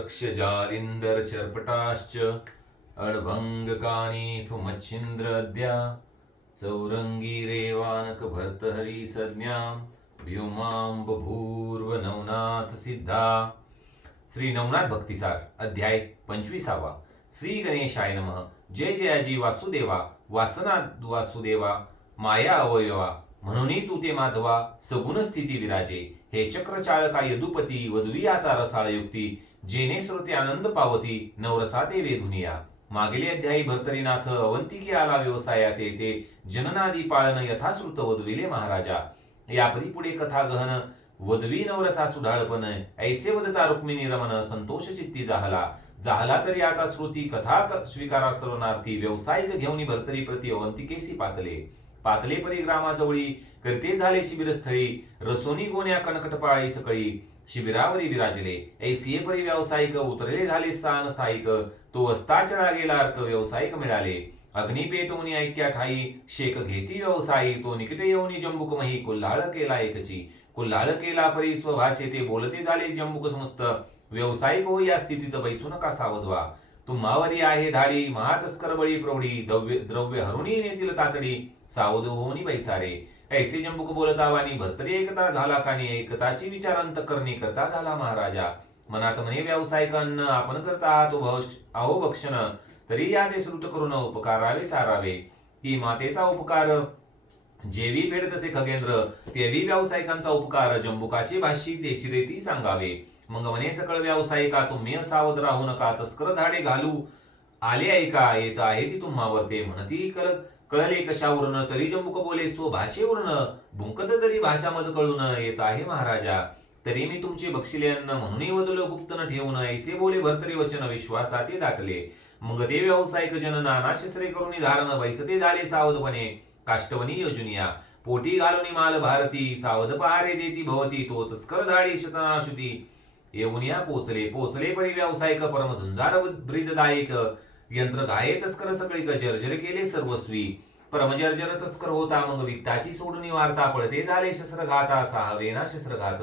रक्ष्यजालिन्दर चर्पटाश्च अड्भङ्गकानीफुमच्छिन्द्रद्या चौरङ्गी रेवानक भर्तहरी संज्ञां व्योमां बभूर्व नवनाथ सिद्धा श्री नवनाथ भक्तिसार अध्याय पंचवीसावा। श्री गणेशाय नमः। जय जयाजी वासुदेवा वासना वासुदेवा माया अवयवा। म्हणूनही तू ते माधवा सगुण स्थिती विराजे। हे चक्रचाळका यदुपती वधवी आता रसाळयुक्ती जेने श्रोते आनंद पावती नवरसा ते वेधुनिया मागील अध्यायी भर्तरीनाथ अवंतिके आला व्यवसायात येते जननादी पाळन यथाश्रुत वधविले महाराजा. यापरी पुढे कथा गहन वधवी नवरसा सुढाळपण ऐसे वदता रुक्मिणी रमण संतोष चित्ती जाहला. जाहला तरी आता श्रुती कथा स्वीकारा सर्वनार्थी व्यावसायिक घेऊन भरतरी प्रति अवंतिकेसी पातले. पातले परी ग्रामाजवळी करते झाले शिबिरस्थळी रचोनी गोण्या कणकटपाळी सकळी. शिबिरावरी विराजले. ऐसिये परी व्यावसायिक उतरले झाले स्थान स्थायिक. तो अस्ताचळा गेला अर्थ व्यावसायिक मिळाले. अग्निपेटोनी ऐक्या ठाई शेक घेती व्यवसायी. तो निकटे येऊनी जंबुकमही कुल्हाळ केला एकची. कुल्हाळ केला परी स्वभाषे ते बोलते झाले जंबुक समस्त. व्यावसायिक हो या स्थितीत बैसू नका सावधवा तुम्हावरी आहे धाडी महातस्कर बळी प्रौढी द्रव्य द्रव्य हरुणी नेतील तातडी. सावध होऊनी बैसारे. ऐसे जंबुक बोलतावानी भरतरी एकता झाला कानी एकताची विचारांत करणे करता झाला महाराजा. मनात म्हणे व्यावसायिक अन्न आपण करता? आहात अहो भक्षण तरी या ते श्रुत करून उपकारावे सारावे. की मातेचा उपकार जेवी फेड तसे खगेंद्र तेवी व्यावसायिकांचा उपकार जंबुकाची भाषी त्याची रेती सांगावे. मग म्हणे सकळ व्यावसायिका तुम्ही असावध राहू नका तस्कर धाडे घालू. आले ऐका येत आहे ती तुम्हावर ते म्हणती कळ कळले कशावरून तरी जंबुक बोले स्वभाषेवरून? भुंकत तरी भाषा मज कळून येत आहे महाराजा. तरी मी तुमचे बक्षिले अन्न म्हणूनही वदलो गुप्त न ठेवून. ऐसे बोले भरतरी वचन विश्वासाते दाटले. मग ते व्यावसायिक जन नाना शस्त्रे करून धारण बैसते झाले सावधपणे. काष्टवनी योजनिया. पोटी घालून माल भारती. सावध पहारे देती भवती. तो तस्कर धाडी शतनाशुती. येऊनिया पोचले. पोचले परी व्यावसायिक परम झुंजार ब्रीददायक. यंत्र घाये तस्कर सगळीक जर्जर केले सर्वस्वी. परमजर्जर तस्कर होता मग वित्ताची सोडणी वार्ता पळते झाले शस्त्रघाता सहावेना शस्त्रघात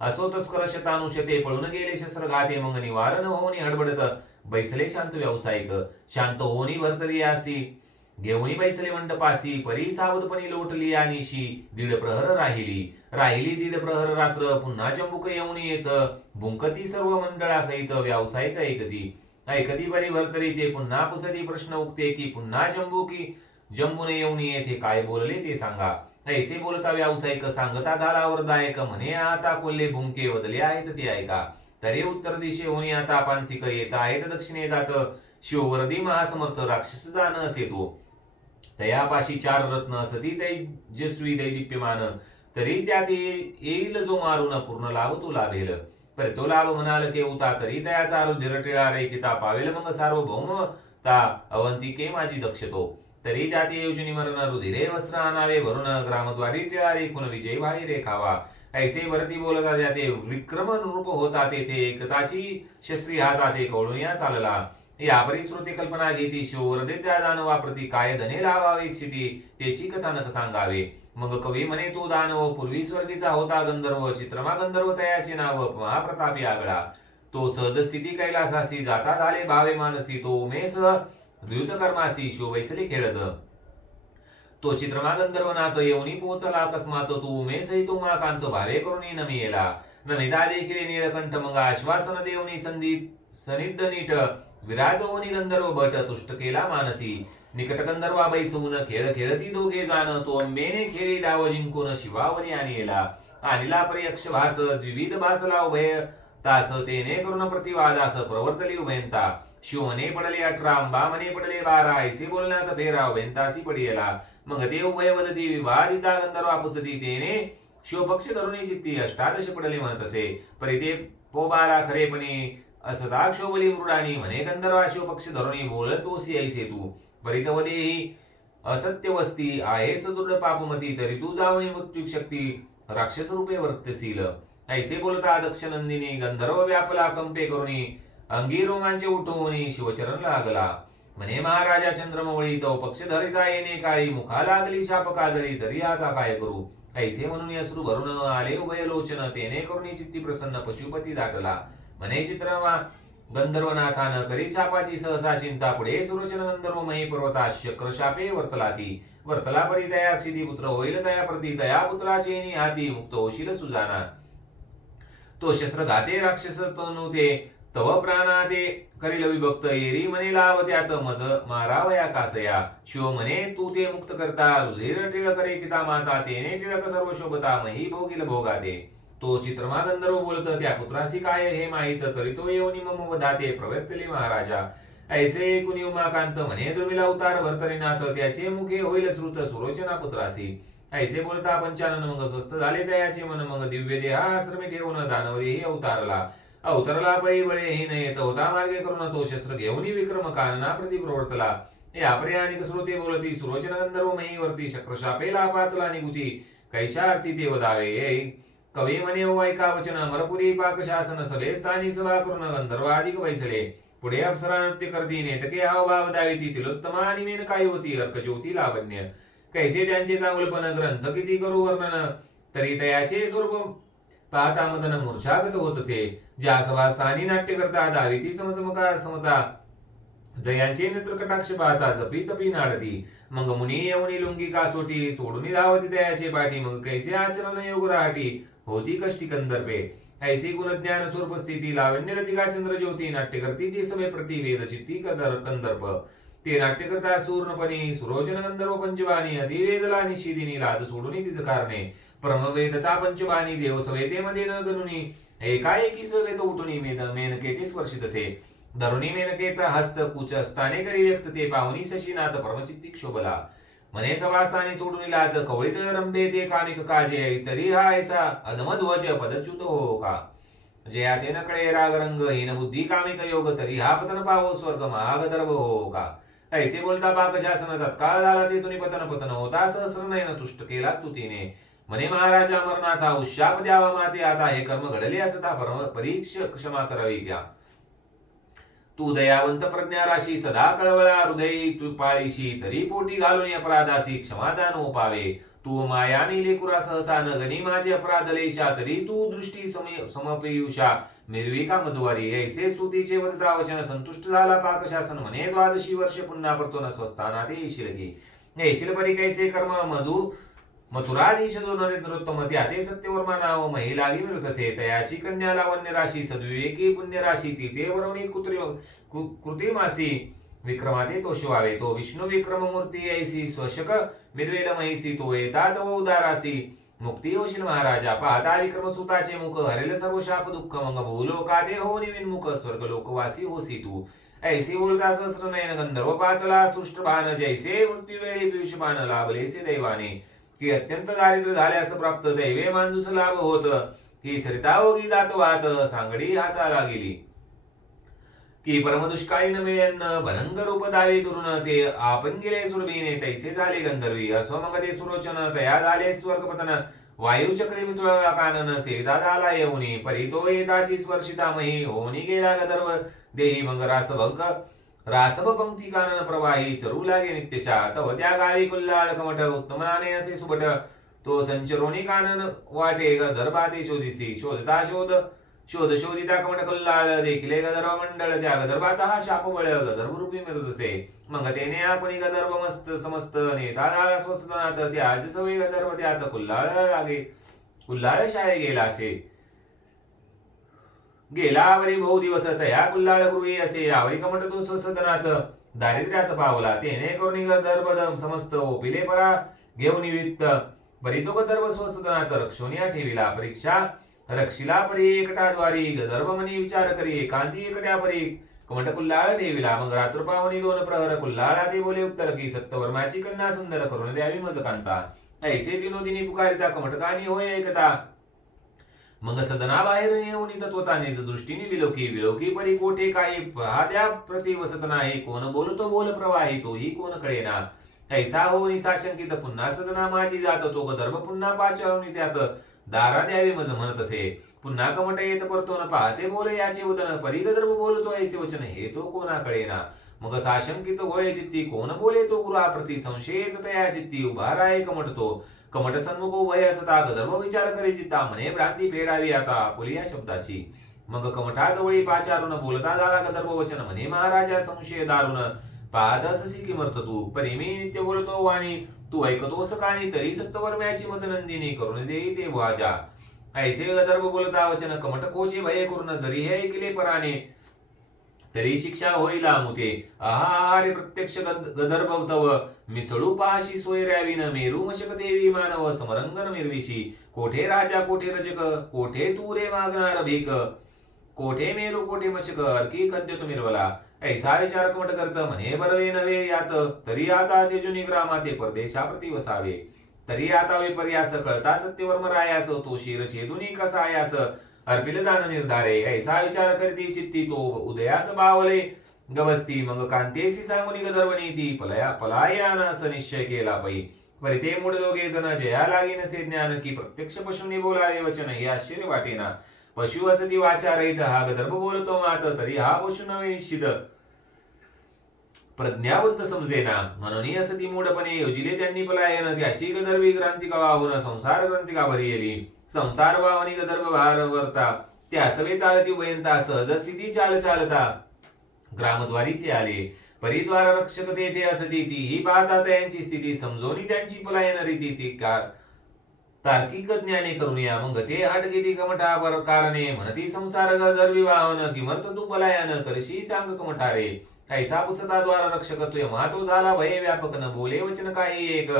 असो तस्कर शतानुशते पळून गेले शस्त्रघाते मग निवारण होऊनी हडबडत बैसले शांत व्यावसायिक. शांत होऊनी भरतरी आसी. घेऊनी बैसले मंडपासी परी सावधपणी लोटली आनिशी दीड प्रहर राहिली. राहिली दीड प्रहर रात्र पुन्हा चंबुक येऊन येत. भुंकती सर्व मंडळासहित व्यावसायिक ऐकती. ऐकती बरी भरतरी ते पुन्हा पुसती प्रश्न उगते की पुन्हा जंबू की? जंबूने येऊन येथे काय बोलले ते सांगा. ऐसे बोलता व्यावसायिक सांगता दारावर दायक म्हणे आता कोल्हे भुंके वदले आहेत ते ऐका. तरी उत्तर दिशे होणे आता पांथिक येत आहेत दक्षिणे जात. शिववर्दी महासमर्थ राक्षस जाण असे तो. तयापाशी चार रत्न असती तेजस्वी दैदिप्यमान. तरी त्यात ते येईल जो मारून पूर्ण लाभ तो लाभेल. पर तो लाभ म्हणाल ते उता तरी तयाचा रुधिर टिळा रे किता पावेल मग सार्वभौम. ता अवंतिके माझी दक्षतो. तरी जाती योजनी मरण रुधिरे वस्त्र आणावे भरून ग्रामद्वारी टिळारे कुण विजय भाई रेखावा ऐसे वरती बोलता जाते विक्रम रूप होता ते एकताची. शस्त्री हाता ते या चालला. या परिश्रुती कल्पना घेती शिववर्दे त्या दानवा प्रती काय धने लावावे क्षिती त्याची कथानक सांगावे. मग कवी म्हणे तू दानव पूर्वी स्वर्गीचा होता गंधर्व चित्रमा गंधर्व तयाचे नाव महाप्रतापी आगळा. तो सहज स्थिती कैलासासी जाता झाले भावे मानसी तो उमेस द्युत कर्मासी शिव खेळत. तो चित्रमा गंधर्व नाथ येऊनी पोचला अकस्मात तू उमेसही तो माकांत भावे करुणी नमी येला नमिता देखील नीळकंठ मग आश्वासन देवनी संधी सनिद्ध नीट विराजवनी गंधर्व भट तुष्ट केला मानसी. निकट गंधर्वा बैसवून खेळ खेळती दोघे जाण तो अंबेने खेळी डाव जिंकून शिवावरी आणिला. आणिला पर्यक्ष भास द्विविध भासला उभय तास तेने करून प्रतिवादास प्रवर्तली उभयंता. शिवने पडले अठरा अंबामने पडले बारा ऐसे बोलण्यात फेरा उभयंतासी पडियला मग ते उभय वदती विवादिता गंधर्वा पुसती तेने. शिवपक्ष धरुणी चित्ती अष्टादश पडले म्हणत असे. परी ते पोबारा खरेपणे असदा क्षोभली मृडानी म्हणे गंधर्वा शिवपक्ष धरुणी बोलतोसी ऐसे तू. परितवदेही असत्य वस्ती आहे. सुदृढ पापमती तरी तू जावणी मृत्यू शक्ती राक्षस रूपे वर्तशील. ऐसे बोलता दक्ष नंदिनी गंधर्व व्यापला कंपे करुणी अंगी रोमांचे उठवून शिवचरण लागला. म्हणे महाराजा चंद्रमौळी तो पक्ष धरिता येणे काळी मुखा लागली शाप काजळी तरी आता काय करू? ऐसे म्हणून अश्रू भरून आले उभय लोचन तेने करुणी चित्ती प्रसन्न पशुपती दाटला. म्हणे चित्रमा गंधर्वनाथान न करी शापाची सहसा चिंता पुढे. सुरोचन गंधर्व मही पर्वता शक्र शापे वर्तला ती वर्तला परी तया क्षिती पुत्र होईल तया प्रती तया पुत्राचे हाती मुक्त होशील सुजाना. तो शस्त्र घाते राक्षस तनुते तव प्राणा ते करील विभक्त येरी मने लाव त्यात मज मारावया कासया. शिव म्हणे तू ते मुक्त करता रुधिर टिळक रे किता माता तेने टिळक सर्व शोभता मही भोगील भोगाते. तो चित्रमा गंधर्व बोलत त्या पुत्रासी काय हे माहीत? तरी तो येऊनी मम वधाते प्रवर्तले महाराजा. ऐसे कुणी उमाकांत म्हणे दुर्मिला उतार भरतरीनाथ त्याचे मुखे होईल श्रुत सुरोचना पुत्रासी ऐसे बोलता पंचानन मग स्वस्थ झाले दयाचे मन मग दिव्य देहा आश्रमी ठेवून दानवदेही अवतारला. अवतरला पळी बळे हे न येत होता मार्गे करून तो शस्त्र घेऊन विक्रम कानना प्रति प्रवर्तला. या आणि श्रोते बोलती सुरोचन गंधर्व मही वरती शक्रशापेला पातला निगुती कैशा अर्थी ते वदावे ये कवी ऐका वचन मरपुरी पाक शासन सभे स्थानी सभा करून गंधर्वाधिक बैसले पुढे अप्सरा नृत्य करती नेटके हावभाव दाविती तिलोत्तमा निमेन काय होती अर्कज्योती लावण्य। कैसे त्यांचे चांगलपण ग्रंथ किती करू वर्णन? तरी तयाचे स्वरूप पाहता मदन मूर्छागत होत असे ज्या सभा स्थानी नाट्य करता दाविती समजमका समता। जयांचे नेत्र कटाक्ष पाहता जपी तपी नाडती। मग मुनी येऊनी लुंगी कासोटी सोडून धावती दयाचे पाठी। मग कैसे आचरण योग राहटी होती कष्टी कंदर्पे गुण ज्ञान स्वरूप स्थिती लावण्य लतिका चंद्र ज्योती नाट्य करती ती समय प्रति वेद चित्ती कदर कंदर्प ते नाट्य करता सूर्णपणी सुरोचन गंधर्व पंचवाणी अधिवेदला निशिदिनी लाज सोडून तिचं कारणे. परमवेदता पंचवाणी देव सवेते मध्ये न गणुनी एकाएकी सवेत उठुनी मेद मेनके ते स्पर्शित असे धरुणी मेनकेचा हस्त कुच स्थाने करी व्यक्त ते पाहुनी शशीनाथ परमचित्ती क्षोभला. मने सभास्थाने सोडून लाज कवळीत रंबे ते कामिक काजे तरी हा ऐसा अधमध्वज पदच्युत हो का? जया ते नकळे राग रंग हीन बुद्धी कामिक योग तरी हा पतन पावो स्वर्ग महागदर्भ हो का? ऐसे बोलता पाक शासन तत्काळ झाला ते तुम्ही पतन पतन होता सहस्र नयन तुष्ट केला स्तुतीने. मने महाराजा अमरनाथा उशाप द्यावा माते आता हे कर्म घडले असता परम परीक्ष क्षमा करावी घ्या. तू दयावंत प्रज्ञा राशी सदा कळवळा हृदय तू पाळीशी तरी पोटी घालून अपराधासी क्षमादान पावे तू माया मिले कुरा सहसा न गणी माझे अपराध लेशा तरी तू दृष्टी समपयुषा. मिरविका मजवारी ऐसे स्तुतीचे वदता वचन संतुष्ट झाला पाक शासन म्हणे द्वादशी वर्ष पुन्हा परतो न स्वस्थानात येशील की येशील परी कैसे कर्म मधु? मथुराधीश जो नरेंद्रोत्तम त्या ते सत्यवर्मा नाव महिलागी विरुद्धसे तयाची कन्या लावण्य राशी सद्विवेकी पुण्य राशी ती ते वरवणी कृत्रिम कृ- कृत्रिमासी विक्रमाते तो शिवावे. तो विष्णू विक्रम मूर्ती ऐसी स्वशक मिरवेल महिसी तो येतात व उदारासी. मुक्ती होशील महाराजा पाहता विक्रम सुताचे मुख हरेल सर्व शाप दुःख मग भूलोकाते हो विन्मुख स्वर्ग लोकवासी होसी तू. ऐसी बोलता सहस्र नयन गंधर्व पातला सृष्ट भान जैसे मृत्यू वेळी पियुष पान लाभलेसे दैवाने. की अत्यंत दारिद्र्य झाल्यास प्राप्त दैवे माणूस लाभ होत की सरितावगी जात वाहत सांगडी हाताला गेली. की परमदुष्काळीन न मिळेन भनंग रूप दावे दुरून ते आपण गेले सुरभीने तैसे झाले गंधर्वी. असो मग ते सुरोचन तया झाले स्वर्गपतन. वायू चक्री मितुळा कानन सेविता झाला येऊनी परी तो येताची स्पर्शिता मही होनी गेला गदर्व. देही मग भंग. रासभ पंक्ती कानन प्रवाही चरू लागे नित्यशा तव त्या गावी कुल्लाळ कमट उत्तमनाने असे सुबट तो संचरोनी कानन वाटे गंधर्भाते शोधिसी शोधता शोध। शोध शोधिता कमट कुल्लाळ देखिले गदर्भ मंडळ त्या गदर्भाता हा शाप बळ गंधर्व रूपी मिळतसे मग तेने आपण गदर्भ मस्त समस्त नेता झाला स्वस्नात त्याच सवय गदर्भ त्यात कुल्लाळ लागे। कुल्लाळ शाळे गेला असे गेला आवरी बहु दिवस तया कुल्लाळ गृही असे आवरी कमट तो दारिद्र्यात पावला तेने करून गंधर्व समस्त ओपिले परा घेऊन वित्त परी तो स्वसदनाथ रक्षोनिया ठेविला परीक्षा. रक्षिला परी एकटा द्वारी गंधर्व मनी विचार करी एकांती एकट्या परी. कमट कुल्लाळ ठेविला मग रात्र पाहुणी दोन प्रहर कुल्लाळा ते बोले उत्तर की सत्तवर्माची कन्या सुंदर करून द्यावी मज कांता ऐसे दिनोदिनी पुकारिता कमटकानी होय एकता. मग सदनाबाहेर येऊन तत्वताने दृष्टीने विलोकी विलोकी परी कोठे काही पहात्या प्रति वसत नाही. कोण बोलतो बोल प्रवाही तोही कोण कळेना ऐसा हो निसाशंकित पुन्हा सदना माझी जात तो गदर्भ पुन्हा पाचारून त्यात. दारा द्यावे मज म्हणत असे. पुन्हा कमट येत परतो न पाहते बोल याचे उदन परी गदर्भ बोलतो ऐसे वचन हे तो कोणा कळेना मग साशंकित होय चित्ती कोण बोले तो गुराप्रती संशयेत तया चित्ती उभा राय कमटतो. कमट सन्मुख उभय असता गदर्भ विचार करी चित्ता म्हणे भ्रांती फेडावी आता पुलिया शब्दाची. मग कमठाजवळी पाचारून बोलता झाला गदर्भ वचन म्हणे महाराजा संशय दारुण. पाहत किमर्थ तू परी मी नित्य बोलतो वाणी. तू ऐकतोस काणी तरी सत्तवर्म्याची मज नंदिनी करून देई ते वाजा ऐसे गदर्भ बोलता वचन कमठ कोचे भय करून जरी हे ऐकले पराने. तरी शिक्षा होईल मुते. आहारे प्रत्यक्ष गदर्भवतव. मिसळू पाहाशी सोय रॅविन मेरू मशक देवी मानव समरंगन मिरविशी. कोठे राजा कोठे रजक कोठे तूरे मागणार भीक? कोठे मेरू कोठे मशक अर्की कद्य मिरवला. ऐसा विचार कमट करत म्हणे बरवे नव्हे यात. तरी आता ते जुनी ग्रामाते परदेशाप्रती वसावे. तरी आता विपर्यास कळता सत्यवर्म रायास तो शिर छेदुनी कसा आयास अर्पिल जाण निर्धारे ऐसा विचार करती चित्ती तो उदयास बावले गवस्ती मग कांतेसी सांगुनी गदर्वनी ती पलया पलायानास निश्चय केला पै। परी ते मूड दोघे जण जया लागे नसे ज्ञान की प्रत्यक्ष पशुनी बोलावे वचन हे आश्चर्य वाटेना। पशु असती वाचा रहित हा गदर्भ बोलतो मात तरी हा पशु नव्हे निश्चित। प्रज्ञावंत समजेना म्हणून असती मूढपणे योजिले त्यांनी पलायन त्याची गदर्वी क्रांती वाहून संसार क्रांती का भरी येली। संसार भावनी गदर्भ भार वरता. ते असवे चालती वयंता सहज स्थिती चाल चालता. ग्रामद्वारी ते आले. परिद्वार रक्षक ते ते असती ती. ही पाहता त्यांची स्थिती समजोनी त्यांची पलायन रीती ती कार तार्किक ज्ञाने करून या. मग ते हट गेली कमठा पर कारणे. म्हणती संसार गदर्वी वाहन किमर्थ तू पलायन करशी सांग कमटारे ऐसा पुसता द्वार रक्षक तुय. महातो झाला भय व्यापक न बोले. वचन काही एक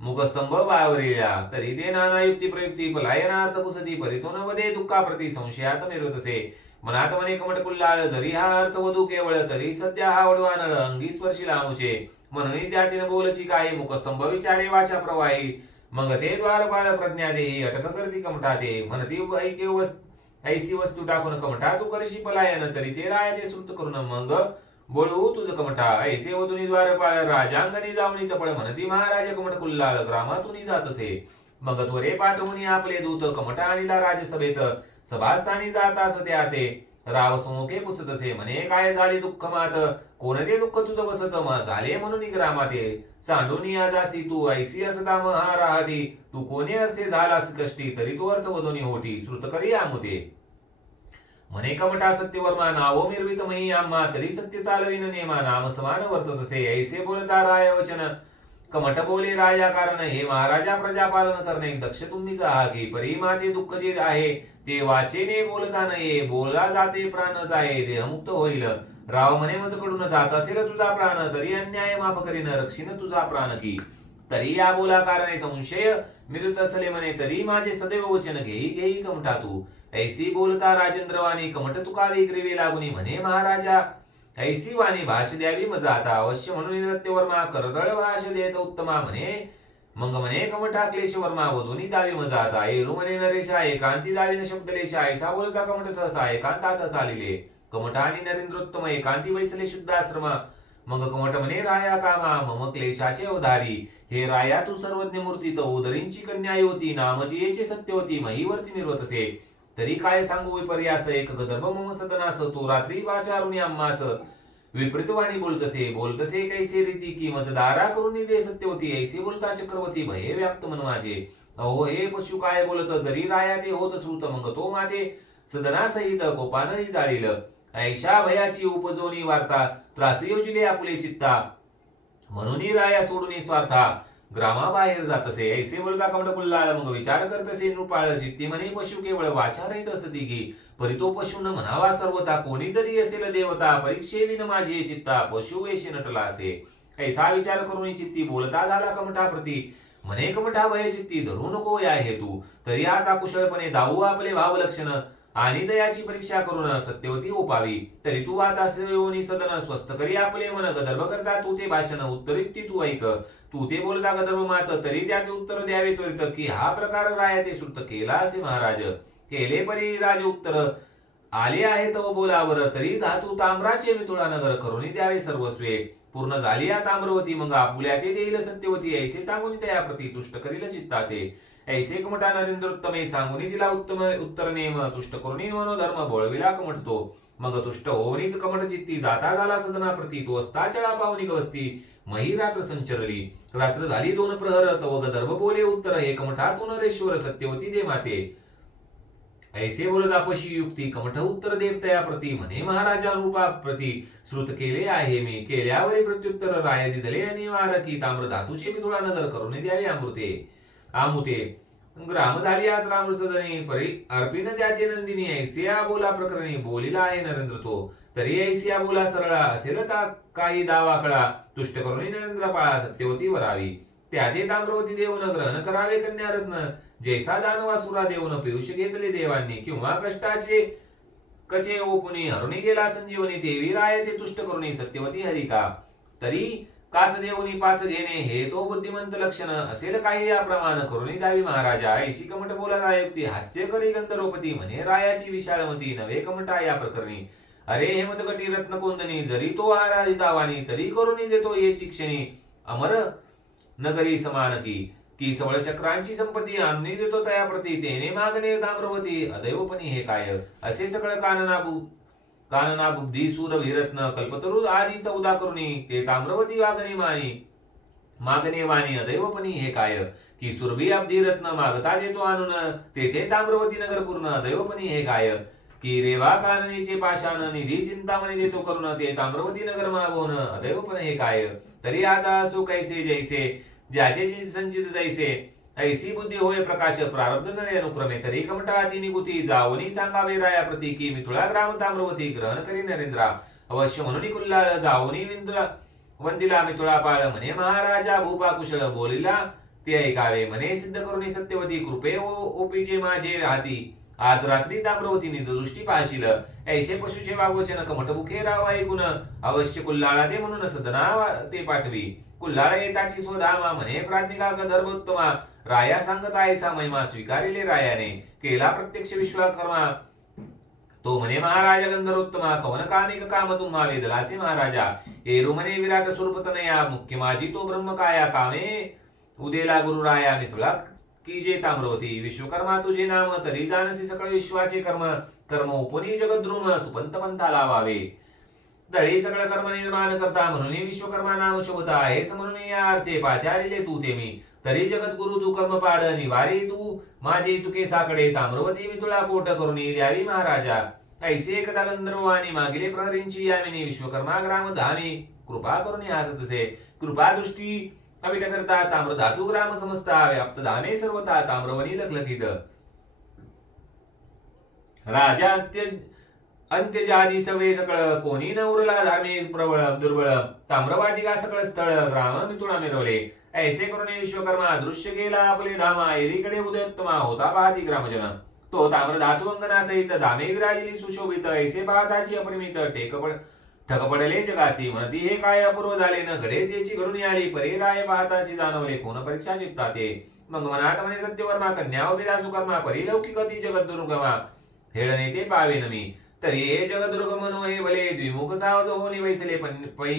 मुखस्तंभ वावरिया तरी ते नाना युक्ती प्रयुक्ती पलायनार्थ पुसती परितो नवदे दुःखाप्रती संशयात मिरवतसे मनात मने कमट कुल्लाळ जरी हा अर्थ वधू केवळ तरी सध्या हा वडवा नळ अंगी स्पर्शी लावूचे म्हणून त्या बोलची काही मुखस्तंभ विचारे वाचा प्रवाही. मग ते द्वारपाळ प्रज्ञा देही अटक करती कमटा ते म्हणती ऐके वस ऐसी वस्तू टाकून कमटा तू करशी पलायन तरी ते राय ते सुट करून मग बोलू तुझ कमठा ऐसे वधुनी द्वारपाळ राजांगणी जावणी चपळ म्हणती महाराज कमट कुल्लाळ ग्रामातून जात असे मग त्वरे पाठवून आपले दूत कमठा आणिला राजसभेत. सभास्थानी जातास त्या आते राव समोके पुसतसे म्हणे काय झाले दुःख मात? कोणते दुःख तुझं बसत म झाले म्हणून ग्रामाते. सांडून जासी तू ऐसी असता महा राहाटी तू कोणी अर्थे झालास कष्टी? तरी तो अर्थ वधोनी होटी. श्रुतकरी आमुते. म्हणे कमटा सत्यवर्मा नावो मिरवित मही आम्हा तरी सत्य चालविन नेमा नाम समान वर्तत तसे ऐसे बोलता राय वचन कमट बोले राजा कारण हे महाराजा प्रजापालन करणे दक्ष तुम्हीच आहागी परी दुःख जे आहे ते वाचेने बोलता नये बोला जाते प्राण जाये देहमुक्त होईल राव म्हणे मजकडून जात असेल तुझा प्राण तरी अन्याय माफ करीन रक्षीन तुझा प्राण की तरी या बोला कारणे संशय मिळत असले म्हणे तरी माझे सदैव वचन घेई घेई कमठा तू ऐसी बोलता राजेंद्रवाणी कमट तुका वेगरेवे लागुनी म्हणे महाराजा. ऐसी वाणी भाष द्यावी मजा आता अवश्य म्हणून सत्यवर्मा करदळ भाष देत उत्तमा म्हणे. मग म्हणे कमठा क्लेश वर्मा वधुनी दावी मजा आता. एरू म्हणे नरेशा एकांती दावी न शब्दलेशा ऐसा बोलता कमठ सहसा एकांतात चालिले. कमठा आणि नरेंद्रोत्तम एकांती बैसले शुद्धाश्रम मग कमट म्हणे राया कामा मम क्लेशाचे अवधारी. हे राया तू सर्वज्ञ मूर्ती तो उदरींची कन्या होती नामची येचे सत्य होती महीवरती मिरवत असे तरी काय सांगू विपर्यास? एक गदर्भ मम सदनास तो रात्री वाचारुणी आम्हास विपरीतवाणी बोलतसे बोलतसे कैसे रीती की मज दारा करून दे सत्यवती ऐसे बोलता चक्रवर्ती भय व्याप्त मन माझे. अहो हे पशु काय बोलत जरी राया ते होत श्रुत मग तो माझे सदनासहित कोपाननी जाळील. ऐशा भयाची उपजोनी वार्ता त्रास योजिले आपले चित्ता. म्हणून राया सोडून स्वार्था. ग्रामाबाहेर जात असे ऐसे बोलता कमड आला मग विचार करत असे नृपाळ चित्ती म्हणे पशु केवळ वाचा रहित असती की परी तो पशु न म्हणावा सर्वता कोणीतरी असेल देवता परीक्षेविन माझी चित्ता पशु वेशी नटला असे. ऐसा विचार करून चित्ती बोलता झाला कमठा प्रती म्हणे कमठा भय चित्ती धरू नको या हेतू तरी आता कुशळपणे दाऊ आपले भाव लक्षण आणि दयाची परीक्षा करून सत्यवती उपावी. तरी तू वाच सेवनी सदन स्वस्थ करी आपले मन गदर्भ करता तू ते भाषण उत्तरित तू ऐक. तू ते बोलता गदर्भ मात तरी त्यात उत्तर द्यावे त्वरित की हा प्रकार राय ते श्रुत केला असे महाराज. केले परी राज उत्तर. आले आहे तो बोलावर तरी धातू ताम्राचे वितुळा नगर करून द्यावे सर्वस्वे. पूर्ण झाली या ताम्रवती मग आपुल्या ते देईल सत्यवती ऐसे सांगून त्या प्रती तुष्ट करील चित्ता ते ऐसे कमटा नरेंद्रोत्तमे सांगून दिला उत्तम उत्तर नेम तुष्ट करुणी मनोधर्म बोळविला कमटतो मग तुष्ट होऊन कमट चित्ती जाता झाला सदना प्रती तो असता चळा पावनी गवस्ती मही रात्र संचरली रात्र झाली दोन प्रहर तव गदर्भ बोले उत्तर हे कमठातून रेश्वर सत्यवती दे माते ऐसे बोलदापशी युक्ती कमठ उत्तर देवतया प्रती म्हणे महाराजा रूपा प्रती श्रुत केले आहे मी केल्यावरी प्रत्युत्तर राय दिदले आणि की ताम्र धातूचे मी थोडा नगर करून द्यावे अमृते आमुते ग्राम झाली आत राम सदनी परी अर्पिन द्याते नंदिनी ऐसिया बोला प्रकरणी बोलिला आहे नरेंद्र तो। तरी ऐसिया बोला सरळा असेल का काही दावा कळा। तुष्ट करून नरेंद्र पाळा सत्यवती वरावी। त्या ते ताम्रवती देऊन ग्रहण करावे कन्या रत्न जैसा दानवासुरा देऊन पियुष घेतले देवांनी किंवा कष्टाचे कचे ओपुनी हरुणी गेला संजीवनी देवी राय ते तुष्ट करुणी सत्यवती हरिका। तरी काच देऊनी पाच घेणे हे तो बुद्धिमंत लक्षण असेल काही याप्रमाणे करून द्यावी महाराजा. ऐशी कमट बोला रायुक्ती हास्य करी गंधर्वपती म्हणे रायाची विशालमती नवे कमटा या प्रकरणी. अरे हेमतगटी रत्न कोंदणी जरी तो आराधितावानी तरी करून देतो ये क्षणी. अमर नगरी समान की की सवळ चक्रांची संपत्ती आणून देतो तया प्रती तेने मागणे ताम्रवती अदैवपणी हे काय? असे सगळं कानना कानना बुद्धी सूर विरत्न कल्पतरू आदी चौदा करुणी ते ताम्रवती वागणे मानी. मागणे वाणी अदैवपणी हे काय? की सुरभी अब्धी रत्न मागता देतो आणून तेथे ताम्रवती नगर पूर्ण अदैवपणी हे काय? की रेवा काननीचे पाषाण निधी चिंतामणी देतो करून ते ताम्रवती नगर मागवून अदैवपण हे काय? तरी आता असो कैसे जैसे ज्याचे संचित जैसे ऐसी बुद्धी होय प्रकाश प्रारब्ध नळे अनुक्रमे तरी कमटा अति निगुती जावनी सांगावे राया प्रतीकी मिथुळा ग्राम ताम्रवती ग्रहण करी नरेंद्रा. अवश्य म्हणून कुल्लाळ जावनी विंदुला वंदिला मिथुळा पाळ म्हणे महाराजा भूपा कुशळ बोलिला ते ऐकावे म्हणे सिद्ध करुणी सत्यवती कृपे ओ ओपीचे माझे राहती आज रात्री ताम्रवतीने दृष्टी पाहशील. ऐसे पशुचे वागोचन कमटमुखे राव ऐकून. अवश्य कुल्लाळा ते म्हणून सदना ते पाठवी. कुल्लाळ येताची स्वधामा म्हणे प्राज्ञिका गंधर्वोत्तमा राया सांगत आहे महिमा स्वीकारिले रायाने. केला प्रत्यक्ष विश्वाकर्मा तो म्हणे महाराजा गंधर्वोत्तमा कवन कामिक काम तुम्हा वेदलाचे महाराजा. एरू म्हणे विराट स्वरूप तनया मुख्य माझी तो ब्रह्म काया कामे. उदेला गुरु राया मी तुला की जे ताम्रवती. विश्वकर्मा तुझे नाम तरी जानसी सकळ विश्वाचे कर्म. कर्म उपनी जगद्रुम सुपंत पंथा लावावे. दळी सगळं कर्म निर्माण करता म्हणून विश्वकर्मा नाम शोभता. आहे म्हणून या अर्थे पाचारिले तू ते मी. तरी जगद्गुरु तू कर्म पाड निवारी तू. माझे तुके साकडे ताम्रवती मी तुला पोट करून द्यावी महाराजा. ऐसे एकदा गंधर्वानी मागिले प्रहरींची यामिनी विश्वकर्मा ग्राम धामी कृपा करून हात तसे. कृपा दृष्टी अविट करता ताम्र धातू ग्राम समजता व्याप्त धामे सर्वता ताम्रवनी लखलखित. राजा अत्यंत अंत्य अंत्यजादी सवे सकळ कोणी न उरला धार्मिक प्रबळ दुर्बळ ताम्रवाटिका सकळ स्थळ ग्राम मिथुणा मिरवले. ऐसे करून विश्वकर्मा दृश्य गेला आपले धामा एरीकडे उदयोत्तमा होता पाहती ग्रामजन. तो ताम्र धातू अंगनासहित धामे विराजली सुशोभित ऐसे पाहताची अपरिमित टेकपड ठग पडले जगासी म्हणती हे काय अपूर्व झाले न घडे त्याची घडून आली परे राय पाहताची जाणवले कोण परीक्षा शिकता ते? मग मनात म्हणे सत्यवर्मा कन्या उभे सुकर्मा परी लौकिकती जगद्दुर्गमा हेळणे ते पावेन मी. तरी हे जगत दुर्गम हे भले द्विमुख सावध होनी वैसले पण पै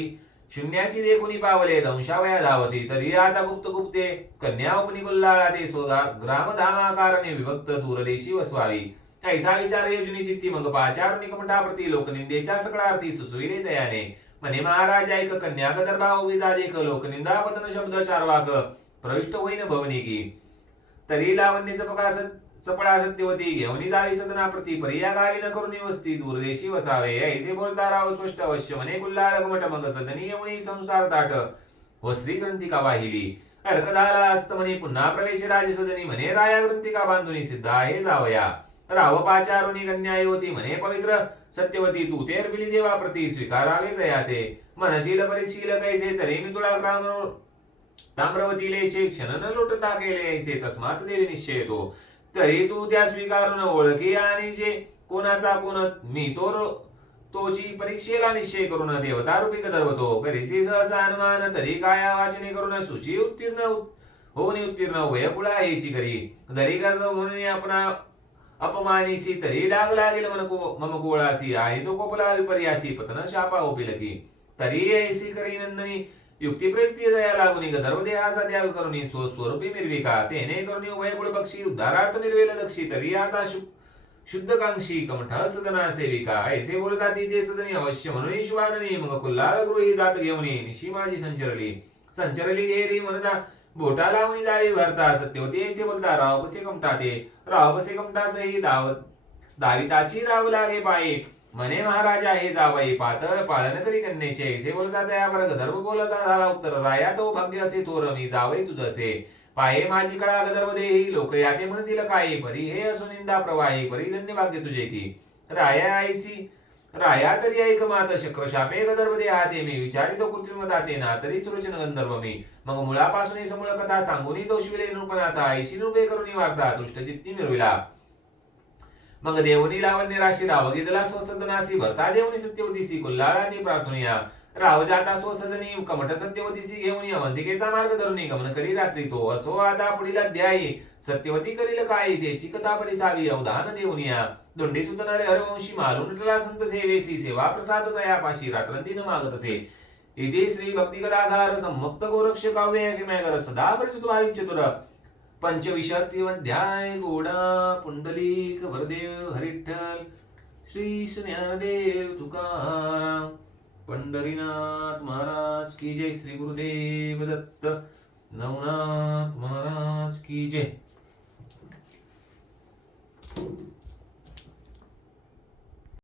शून्याची देखुनी पावले दंशावया धावती तरी आता गुप्त गुप्ते कन्या उपनी कुल्लाळा ते सोधा ग्रामधामाकारणे विभक्त दूरदेशी वसवावी. ऐसा विचार योजनी चित्ती मग पाचार निकमटा लोकनिंदेच्या लोकनिंदेच्या सकळार्थी सुचविले दयाने. म्हणे महाराज ऐक कन्या गदर्भा उभिदा देख लोकनिंदा पतन शब्द चारवाक प्रविष्ट होईन भवनी की तरी लावण्य चपका चपळा सत्यवती घेऊन जावी सदना प्रती पर्या गावी न करून वस्ती दूरदेशी वसावे. ऐसे बोलता राव स्पष्ट अवश्य म्हणे. कुल्लाळ घमट मग सदनी येऊनी संसार ताट वस्त्री ग्रंथिका वाहिली. अर्क असत म्हणे. पुन्हा प्रवेश राज सदनी म्हणे. राया ग्रंथिका बांधुनी सिद्ध आहे. जावया. राव पाचारुणी कन्या होती म्हणे. पवित्र सत्यवती तू तेर बिली देवा प्रती स्वीकारावे दयाते मनशील परीक्षील कैसे तरी मी तुला ग्राम ताम्रवतीले क्षण न लोटता केले. ऐसे तस्मात देवी निश्चय तो. तरी तू त्या स्वीकारून ओळखी आणि जे कोणाचा कोण मी तो तोची परीक्षेला निश्चय करून देवता रूपी धरवतो करीसी सहसा अनुमान तरी काया वाचने करून सूची उत्तीर्ण होऊन उत्तीर्ण वय कुळा यायची करी. जरी कर्ज म्हणून आपणा अपमानीसी तरी डाग लागेल मन को मम कोळासी आहे तो कोपला विपर्यासी पतन शापा ओपिलकी तरी ऐसी करी नंदनी युक्तिप्रयुक्ती दया लागुनी गंधर्व देहाचा त्याग करुनी स्व मिरविका तेने करुनी उभय कुळ पक्षी उद्धारार्थ मिरवेल दक्षी तरी आता शु शुद्ध कांक्षी कमठ सदना सेविका. ऐसे बोलता ती ते सदनी अवश्य म्हणून शिवाननी मग कुल्लाळ गृही जात घेऊन निशी माझी संचरली. संचरली गेरी म्हणता बोटा लावणी जावी भरता. सत्यवती ऐसे बोलता राव कसे कमटा ते. राव कसे कमटा सही दावत दाविताची राव लागे पायी. म्हणे महाराजा हे जावई पातळ पाळण करी कन्याचे. ऐसे बोलता दया पर धर्म बोलता झाला उत्तर. राया तो भाग्य असे थोर मी जावई तुझ असे. पाये माझी कळा गधर्व देही लोक याते म्हणतील काही परी हे असो निंदा प्रवाही परी धन्य भाग्य तुझे की राया आईसी राया तरी ऐक मात शक्र शापे गंधर्व दे हाते मी विचारितो कृत्रिम दाते ना तरी सुरचन गंधर्व मी. मग मुळापासून समूळ कथा सांगून दोषविले नृपनाथा ऐशी नृपे करुणी वार्ता तुष्टचित्ती मिरविला. मग देवनी लावण्य राशी राव गिदला स्वसदनासी भरता देवनी सत्यवतीसी कुल्लाळा ती प्रार्थनिया राव जाता स्वसदनी कमट सत्यवतीसी घेऊन अवंतिकेचा मार्ग धरून गमन करी रात्री तो. असो आता पुढील अध्यायी. सत्यवती करील काय? त्याची कथा परिसावी. अवधान देवनिया दोंडी सुतणारे हरवंशी मालून संत सेवेसी. सेवा प्रसाद तयापाशी रात्रंतीन मागत असे. इथे श्री भक्ती संमुक्त गोरक्ष काव्य सदा परिचित भाविक चतुर. पंचविशातीवध्याय गोडा पुंडलिक वरदेव हरिठ्ठल श्री ज्ञानदेव तुकाराम पंढरीनाथ महाराज की जय। श्री गुरुदेव दत्त नवनाथ महाराज की जय।